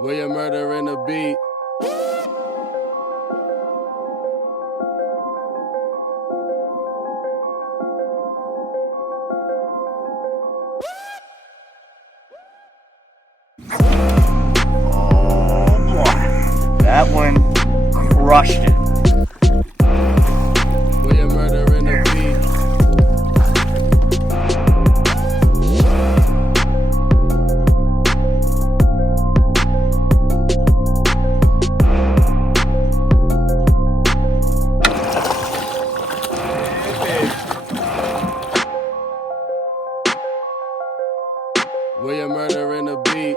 Where you murdering the beat? Oh boy, that one crushed it. Where you murdering the beat? Where you murdering the beat?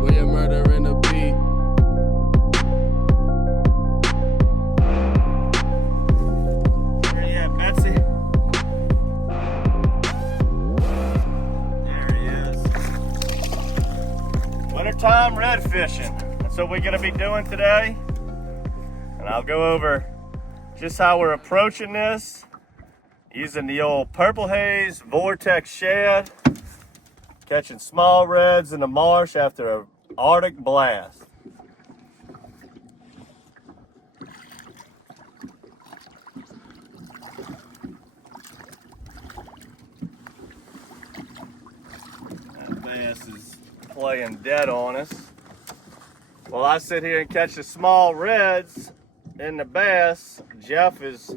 Where you murdering the beat? Where you at, Betsy? There he is. Wintertime red fishing. That's what we're gonna be doing today. And I'll go over just how we're approaching this using the old Purple Haze Vortex Shad, catching small reds in the marsh after an Arctic blast. That bass is playing dead on us. While I sit here and catch the small reds in the bass, Jeff is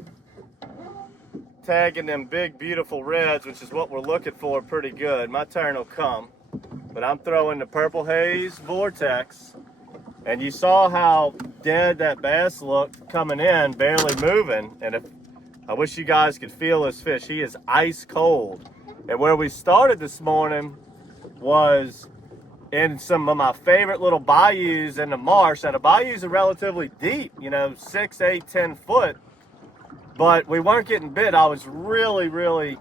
tagging them big, beautiful reds, which is what we're looking for pretty good. My turn will come, but I'm throwing the Purple Haze Vortex, and you saw how dead that bass looked coming in, barely moving, and I wish you guys could feel this fish. He is ice cold. And where we started this morning was in some of my favorite little bayous in the marsh. Now the bayous are relatively deep, 6, 8, 10 foot, but we weren't getting bit. I was really, really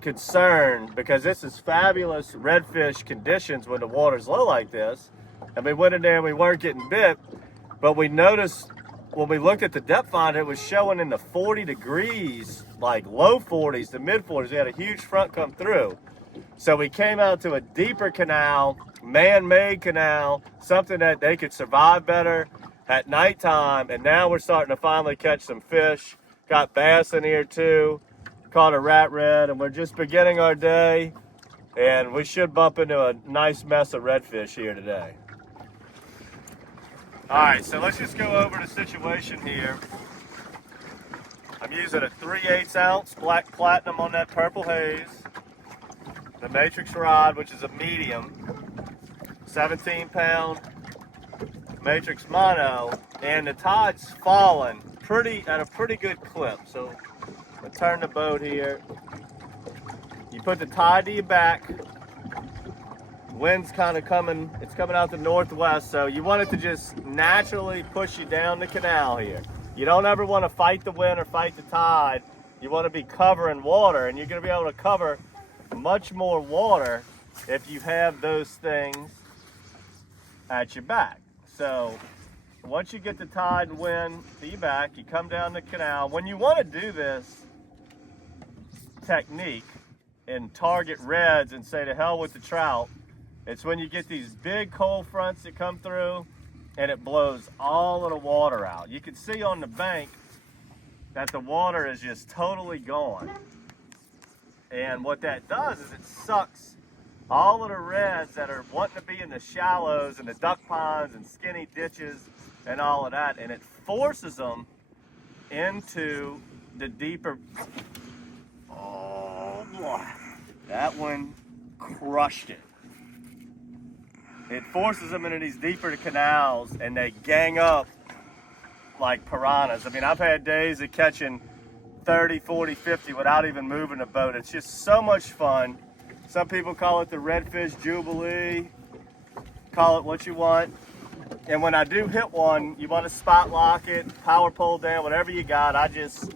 concerned because this is fabulous redfish conditions when the water's low like this. And we went in there and we weren't getting bit, but we noticed when we looked at the depth finder, it was showing in the 40 degrees, like low 40s to mid 40s. We had a huge front come through. So we came out to a deeper canal, man-made canal, something that they could survive better at nighttime. And now we're starting to finally catch some fish. Got bass in here too, caught a rat red, and we're just beginning our day. And we should bump into a nice mess of redfish here today. All right, so let's just go over the situation here. I'm using a 3/8 ounce black platinum on that Purple Haze. The matrix rod, which is a medium, 17-pound matrix mono, and the tide's falling at a pretty good clip. So I'm gonna turn the boat here. You put the tide to your back. Wind's kind of coming, it's coming out the northwest, so you want it to just naturally push you down the canal here. You don't ever want to fight the wind or fight the tide. You want to be covering water, and you're going to be able to cover much more water if you have those things at your back. So once you get the tide and wind to your back, you come down the canal. When you want to do this technique and target reds and say to hell with the trout, it's when you get these big cold fronts that come through and it blows all of the water out. You can see on the bank that the water is just totally gone. And what that does is it sucks all of the reds that are wanting to be in the shallows and the duck ponds and skinny ditches and all of that, and it forces them into the deeper. Oh boy, that one crushed it. It forces them into these deeper canals and they gang up like piranhas. I mean, I've had days of catching 30, 40, 50 without even moving a boat. It's just so much fun. Some people call it the redfish jubilee. Call it what you want. And when I do hit one, you want to spot lock it, power pull down, whatever you got. I just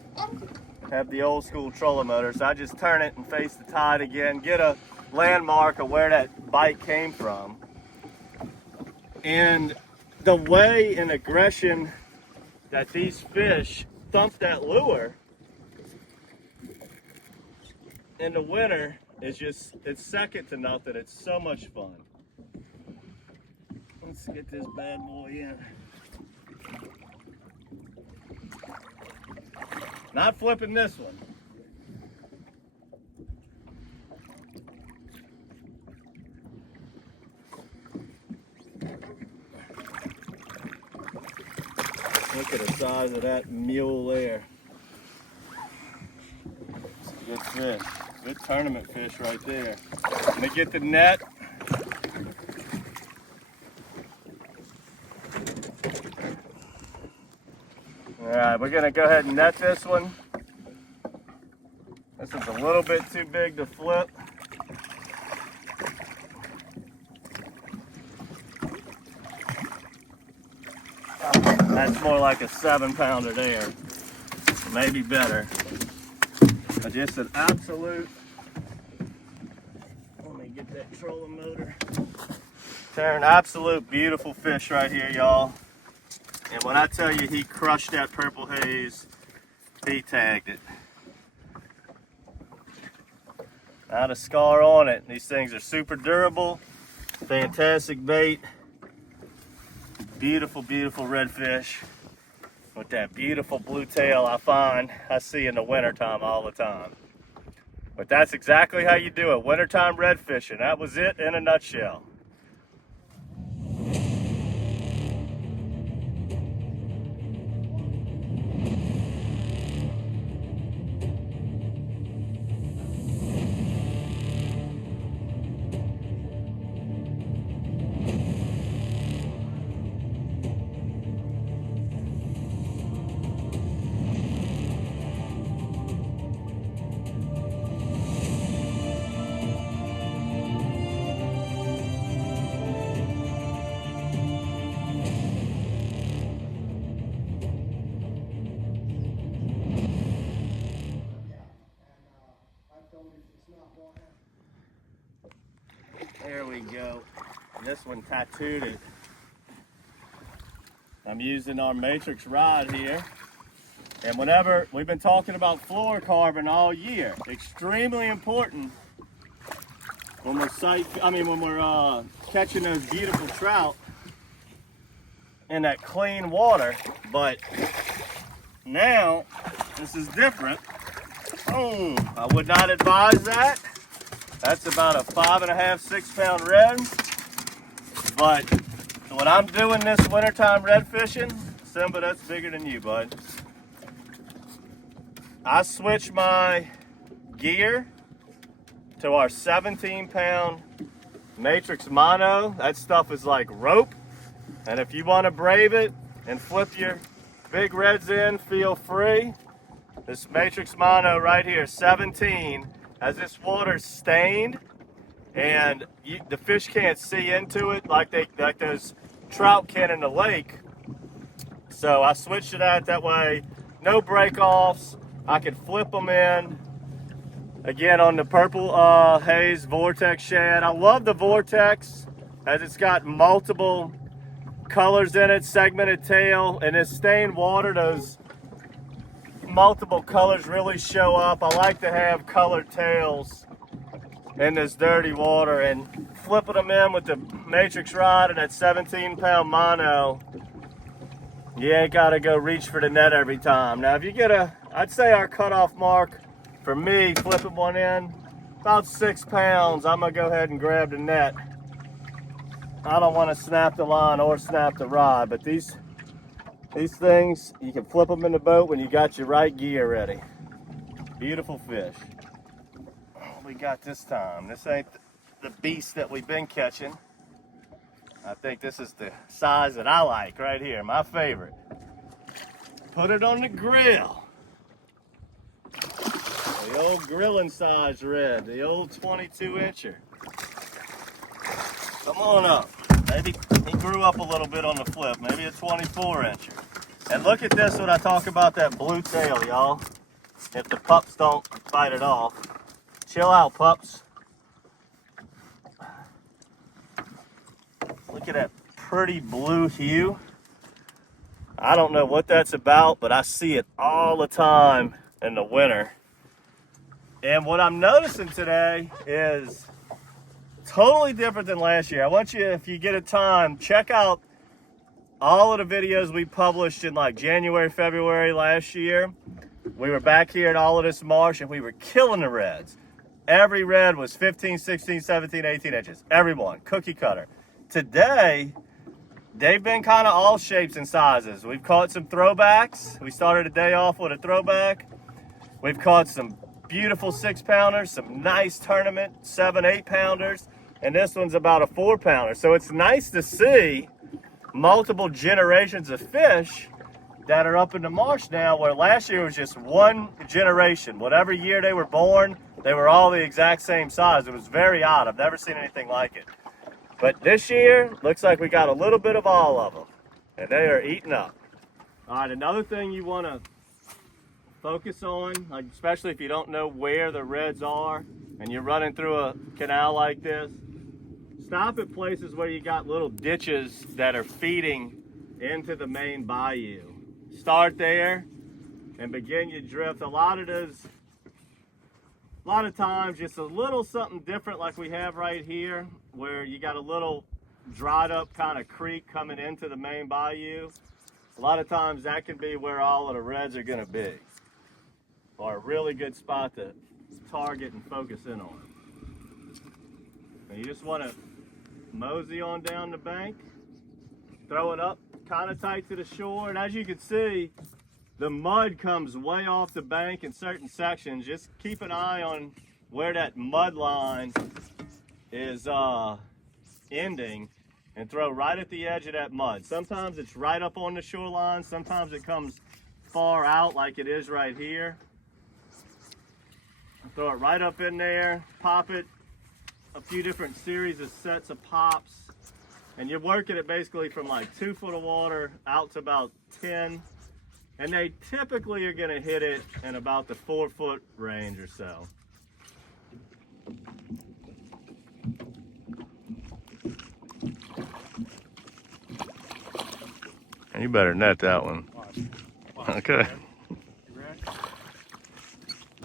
have the old school trolling motor, so I just turn it and face the tide again, get a landmark of where that bite came from. And the way and aggression that these fish thump that lure in the winter is just, it's second to nothing. It's so much fun. Let's get this bad boy in. Not flipping this one. Look at the size of that mule there. Good fish. Good tournament fish right there. Let me get the net. Alright, we're gonna go ahead and net this one. This is a little bit too big to flip. That's more like a 7-pounder there. Maybe better. But just an absolute, let me get that trolling motor. They're an absolute beautiful fish right here, y'all. And when I tell you he crushed that purple haze, he tagged it. Not a scar on it. These things are super durable, fantastic bait. Beautiful, beautiful redfish with that beautiful blue tail I see in the wintertime all the time. But that's exactly how you do it, wintertime red fishing. That was it in a nutshell. There we go. This one tattooed it. I'm using our matrix rod here. And whenever, we've been talking about fluorocarbon all year. Extremely important when we're catching those beautiful trout in that clean water. But now, this is different. Oh, I would not advise that. That's about a 5.5, 6 pound red. But when I'm doing this wintertime red fishing, Simba, that's bigger than you, bud. I switch my gear to our 17-pound matrix mono. That stuff is like rope. And if you want to brave it and flip your big reds in, feel free. This matrix mono right here, 17, as this water's stained and the fish can't see into it like those trout can in the lake. So I switched to that way, no break-offs. I can flip them in. Again, on the purple haze Vortex shad. I love the Vortex as it's got multiple colors in it, segmented tail, and this stained water, those multiple colors really show up. I like to have colored tails in this dirty water, and flipping them in with the matrix rod and that 17-pound mono, you ain't gotta go reach for the net every time. Now if you get I'd say our cutoff mark for me flipping one in, about 6 pounds, I'm gonna go ahead and grab the net. I don't want to snap the line or snap the rod, but these things, you can flip them in the boat when you got your right gear ready. Beautiful fish. What we got this time? This ain't the beast that we've been catching. I think this is the size that I like right here, my favorite. Put it on the grill. The old grilling size red, the old 22-incher. Come on up. Maybe he grew up a little bit on the flip, maybe a 24-incher. And look at this when I talk about that blue tail, y'all. If the pups don't fight it off. Chill out, pups. Look at that pretty blue hue. I don't know what that's about, but I see it all the time in the winter. And what I'm noticing today is totally different than last year. I want you, if you get a time, check out all of the videos we published in like January, February last year. We were back here in all of this marsh and we were killing the reds. Every red was 15, 16, 17, 18 inches. Every one, cookie cutter. Today, they've been kind of all shapes and sizes. We've caught some throwbacks. We started the day off with a throwback. We've caught some beautiful 6-pounders, some nice tournament 7, 8-pounders, and this one's about a 4-pounder. So it's nice to see multiple generations of fish that are up in the marsh now, where last year was just one generation. Whatever year they were born, they were all the exact same size. It was very odd. I've never seen anything like it. But this year, looks like we got a little bit of all of them, and they are eating up. All right, another thing you want to focus on, like especially if you don't know where the reds are and you're running through a canal like this, stop at places where you got little ditches that are feeding into the main bayou. Start there and begin your drift. A lot of times just a little something different like we have right here, where you got a little dried up kind of creek coming into the main bayou. A lot of times that can be where all of the reds are going to be, or a really good spot to target and focus in on. And you just want to mosey on down the bank, throw it up kind of tight to the shore, and as you can see, the mud comes way off the bank in certain sections. Just keep an eye on where that mud line is ending and throw right at the edge of that mud. Sometimes it's right up on the shoreline, sometimes it comes far out like it is right here. Throw it right up in there, pop it, a few different series of sets of pops, and you're working it basically from like 2 foot of water out to about 10, and they typically are going to hit it in about the 4 foot range or so. And you better net that one. Watch. Okay. You ready?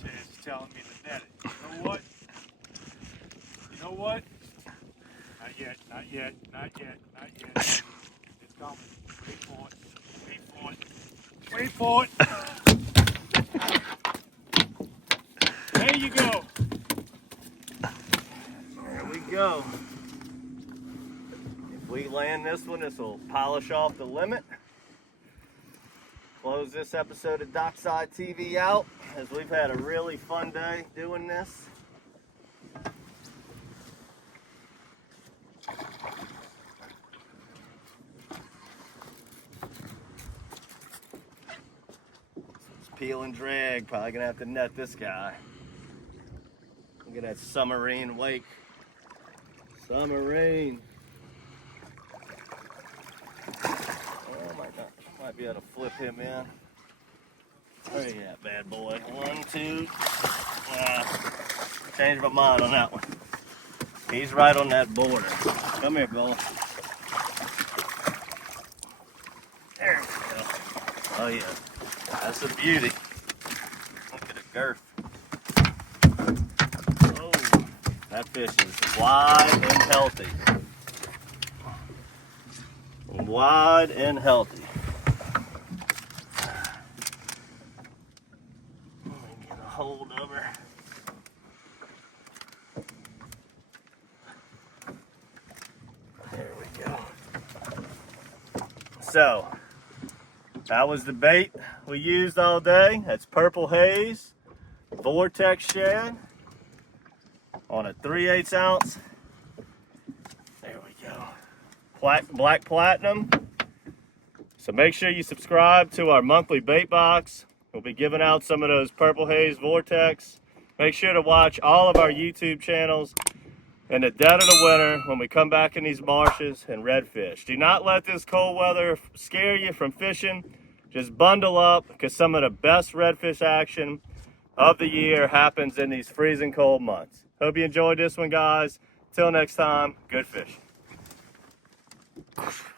Chance is telling me to net it. You know what? You know what? Not yet, not yet, not yet, not yet. It's coming. Wait for it. Wait for it. Wait for it. There you go. There we go. If we land this one, this will polish off the limit. Close this episode of DockSide TV out, as we've had a really fun day doing this. Peel and drag, probably gonna have to net this guy. Look at that submarine wake. Submarine. Oh my God, I might be able to flip him in. Where you at, bad boy? 1, 2. Changed my mind on that one. He's right on that border. Come here, Bill. There we go. Oh yeah. That's a beauty. Look at the girth. Oh, that fish is wide and healthy. Wide and healthy. Let me get a hold of her. There we go. So, that was the bait we used all day. That's purple haze, Vortex shad on a 3/8 ounce. There we go. Black platinum. So make sure you subscribe to our monthly bait box. We'll be giving out some of those purple haze Vortex. Make sure to watch all of our YouTube channels in the dead of the winter when we come back in these marshes and redfish. Do not let this cold weather scare you from fishing. Just bundle up, because some of the best redfish action of the year happens in these freezing cold months. Hope you enjoyed this one, guys. Till next time, good fishing. it.